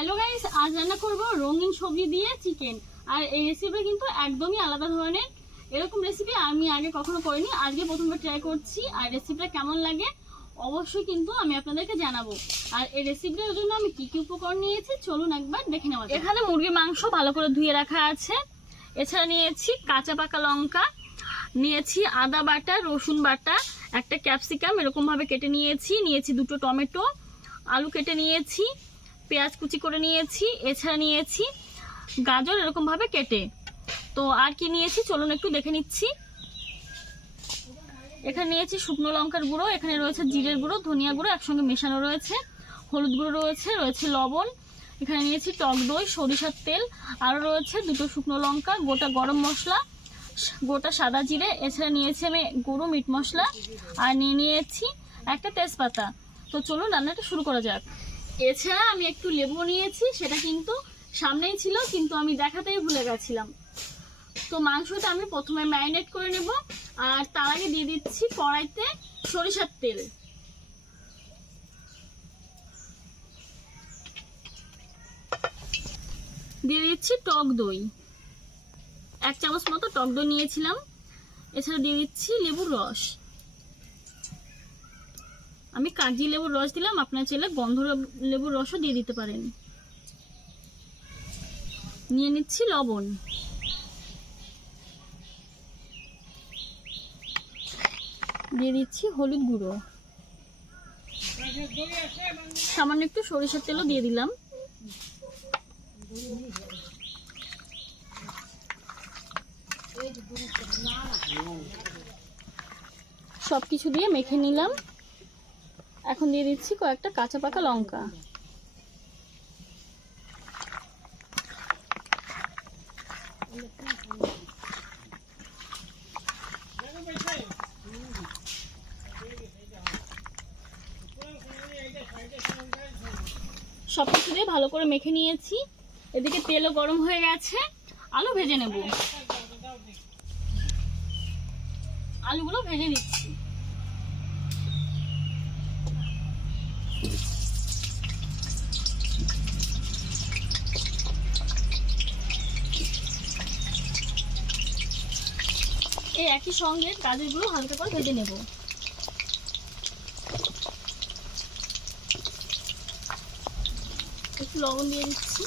Hello guys, আজ রান্না করব রঙিন সবজি দিয়ে চিকেন। আর এই রেসিপিটা কিন্তু একদমই আলাদা ধরনের। এরকম রেসিপি আমি আগে কখনো করিনি, আজকে প্রথমবার ট্রাই করছি। আর রেসিপিটা কেমন লাগে অবশ্যই কিন্তু আমি আপনাদেরকে জানাবো। আর এই রেসিপিটার জন্য আমি কি কি উপকরণ নিয়েছি চলুন একবার দেখে নেওয়া যাক। এখানে মুরগির মাংস ভালো করে ধুয়ে রাখা আছে। এছাড়া নিয়েছি কাঁচা পাকা লঙ্কা, নিয়েছি আদা বাটা, রসুন বাটা, একটা ক্যাপসিকাম এরকম ভাবে কেটে নিয়েছি দুটো টমেটো, আলু কেটে নিয়েছি, পেঁয়াজ কুচি করে নিয়েছি, এছাড়া নিয়েছি গাজর এরকম ভাবে কেটে। তো আর কি নিয়েছি চলুন একটু দেখে নিচ্ছি। এখানে নিয়েছি শুকনো লঙ্কার গুঁড়ো, এখানে রয়েছে জিরের গুঁড়ো, ধনিয়া গুঁড়ো একসঙ্গে মেশানো রয়েছে, হলুদ গুঁড়ো রয়েছে লবণ, এখানে নিয়েছি টক দই, সরিষার তেল, আরও রয়েছে দুটো শুকনো লঙ্কা, গোটা গরম মশলা, গোটা সাদা জিরে, এছাড়া নিয়েছি আমি গুঁড়ো মিট মশলা, আর নিয়েছি একটা তেজপাতা। তো চলুন রান্নাটা শুরু করা যাক। এছাড়া আমি একটু লেবু নিয়েছি, সেটা কিন্তু সামনেই ছিল কিন্তু আমি দেখাতেই ভুলে গেছিলাম। তো মাংসটা আমি প্রথমে ম্যারিনেট করে নেব। আর তার আগে দিয়ে দিচ্ছি কড়াইতে সরিষার তেল, দিয়ে দিচ্ছি টক দই, 1 চামচ মতো টক দই নিয়েছিলাম। এছাড়া দিয়ে দিচ্ছি লেবুর রস, আমি কাগজি লেবুর রস দিলাম, আপনার চাইলে গন্ধ লেবুর রসও দিয়ে দিতে পারেন। নিয়ে নিচ্ছি লবণ, দিয়ে দিচ্ছি হলুদ গুঁড়ো, সামান্য একটু সরিষার তেলও দিয়ে দিলাম। সবকিছু দিয়ে মেখে নিলাম। এখন দিয়ে দিচ্ছি কয়েকটা কাঁচা পাকা লঙ্কা, সবকিছু দিয়ে ভালো করে মেখে নিয়েছি। এদিকে তেলও গরম হয়ে গেছে, আলু ভেজে নেব। আলুগুলো ভেজে নিচ্ছি। এই একই সঙ্গে গাজরগুলো হালকা করে ভেজে নেব। একটু লবণ দিয়ে দিচ্ছি।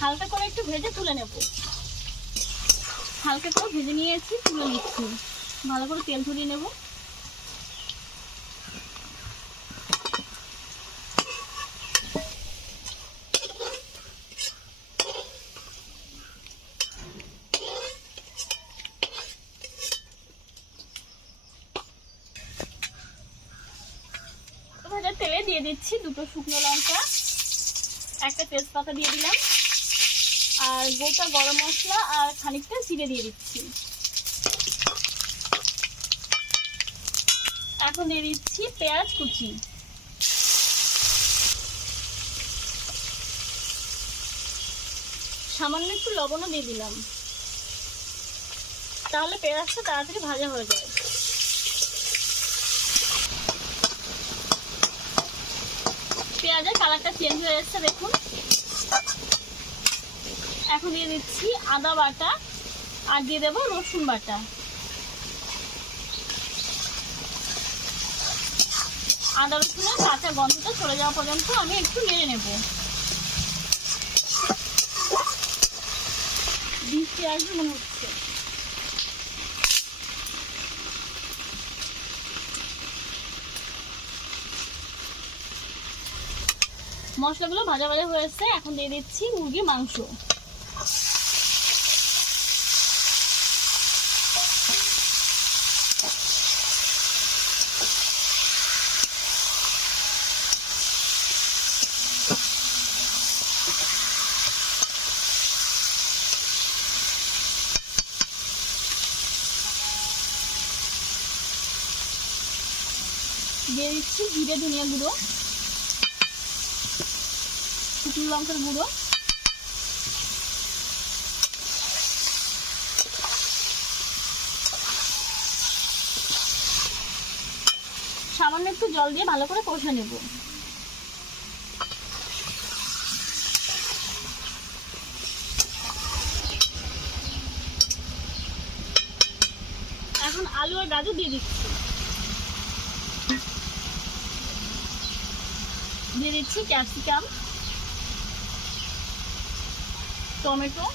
হালকা করে একটু ভেজে তুলে নেব। হালকা করে ভেজে নিয়েছি, তুলে নিচ্ছি। ভালো করে তেল ঝরিয়ে নেব। ভাজা তেলে দিয়ে দিচ্ছি দুটো শুকনো লঙ্কা, একটা তেজপাতা দিয়ে দিলাম, আর গোটা গরম মশলা আর খানিকটা জিরে দিয়ে দিচ্ছি। এখন দিয়ে দিচ্ছি পেঁয়াজ কুচি, সামান্য একটু লবণও দিয়ে দিলাম, তাহলে পেঁয়াজটা তাড়াতাড়ি ভাজা হয়ে যায়। পেঁয়াজের কালারটা চেঞ্জ হয়ে যাচ্ছে দেখুন। এখন দিয়ে দিচ্ছি আদা বাটা, আর দিয়ে দেবো রসুন বাটা। আদা রসুনের কাঁচা গন্ধটা চলে যাওয়া পর্যন্ত আমি একটু নেড়ে নেব। বৃষ্টি আসবে মনে হচ্ছে। মশলাগুলো ভাজা ভাজা হয়েছে, এখন দিয়ে দিচ্ছি মুরগির মাংস। দিয়ে দিচ্ছি জিরে ধনিয়া গুঁড়ো, শুকনো লঙ্কার গুঁড়ো, সামান্য একটু জল দিয়ে ভালো করে কষে নেব। এখন আলু আর গাজর দিয়ে দিচ্ছি। দিয়ে দিচ্ছি ক্যাপসিকাম, টমেটো,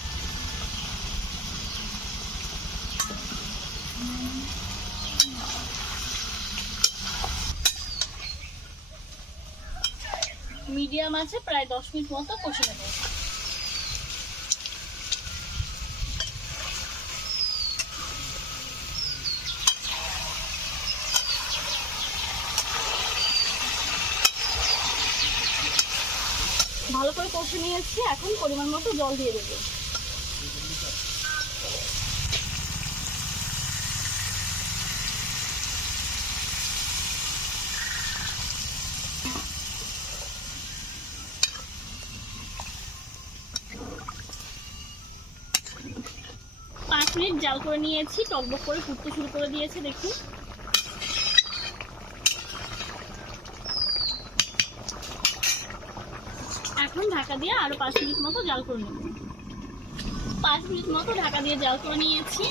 মিডিয়াম আছে প্রায় 10 মিনিট মতো কষে নেব। ভালো করে কষে নিয়েছি, এখন পরিমাণ মতো জল দিয়ে দেবো। পাঁচ মিনিট জাল করে নিয়েছি, টকবক করে ফুটতে শুরু করে দিয়েছে দেখুন। এখন ঢাকা দিয়ে আরো 5 মিনিট মতো জাল করে নেব। 5 মিনিট মতো ঢাকা দিয়ে জাল করে নিয়েছি,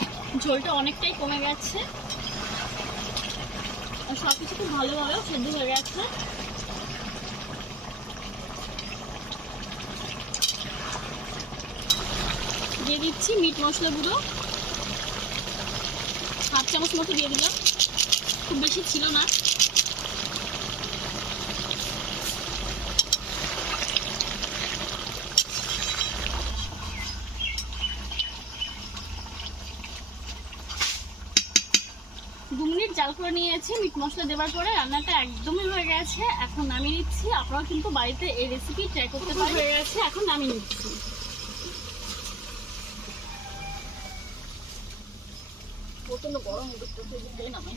ঝোলটা অনেকটাই কমে গেছে আর সবকিছু খুব ভালোভাবে সেদ্ধ হয়ে গেছে। দিয়ে দিচ্ছি মিট মশলা গুঁড়ো, 1/2 চামচ মতো দিয়ে দিলাম, খুব বেশি ছিল না। দু মিনিট জাল করে নিয়েছি, মিট মশলা দেওয়ার পরে রান্নাটা একদমই হয়ে গেছে। এখন নামিয়ে নিচ্ছি। আপনারা কিন্তু বাড়িতে এই রেসিপি ট্রাই করতে পারেন। হয়ে গেছে, এখন নামিয়ে নিচ্ছি। প্রচন্ড গরম, নামাই।